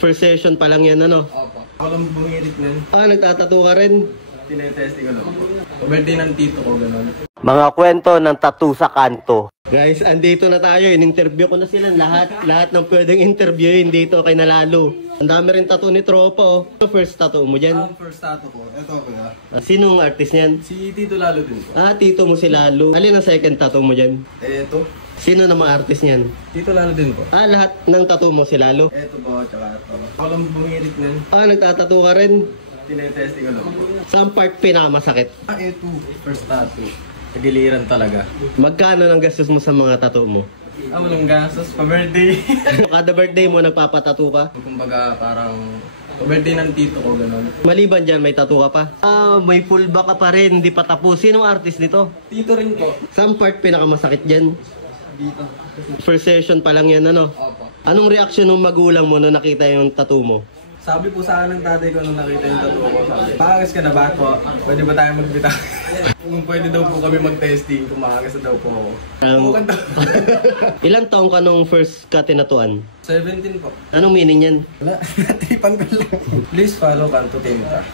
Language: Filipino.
First session pa lang yan, ano? Opo. Ako lang bumirit nun. Nagtatattoo ka rin? Tinetesting ko lang po. Birthday ng tito ko, gano'n. Mga kwento ng tattoo sa kanto. Guys, andito na tayo. In-interview ko na sila. Lahat ng pwedeng interviewin dito kay Nalalo. Ang dami rin tattoo ni Tropa, oh. First tattoo mo dyan? Ang first tattoo ko, ito ko na. Sinong artist niyan? Si Tito Lalo din po. Tito mo si Lalo. Alin ang second tattoo mo dyan? Ito. Sino na mga artist niyan? Tito Lalo din po. Lahat ng tattoo mo si Lalo? Ito po, tsaka ito. Ako lang bumirit nun. Nagtatattoo ka rin? Tinetesting ko lang po. Saan part pinakamasakit? Ito. First tattoo. Nagiliran talaga. Magkano ng gastos mo sa mga tattoo mo? Walang gastos. Pa-birthday. Kada birthday mo, nagpapatattoo ka? Kumbaga, parang pa-birthday ng tito ko, gano'n. Maliban dyan, may tattoo ka pa? May full back ka pa rin, hindi pa tapos. Sinong artist dito? Tito rin po. Saan part pinakamasakit dyan? Dito. First session pa lang yan, ano? Opo. Anong reaksyon ng magulang mo nung nakita yung tattoo mo? Sabi po sa akin ng tatay ko nung nakita yung tattoo ko, sabi, "Paangas ka na ba po? Pwede ba tayo magbitaw?" Kung pwede daw po kami mag-testing, kung maagas na daw po ako. Bukan daw. Ilang taong ka nung first ka tinatuan? 17 po. Anong meaning yan? Wala, natipan ko lang. Please follow Kanto Tinta.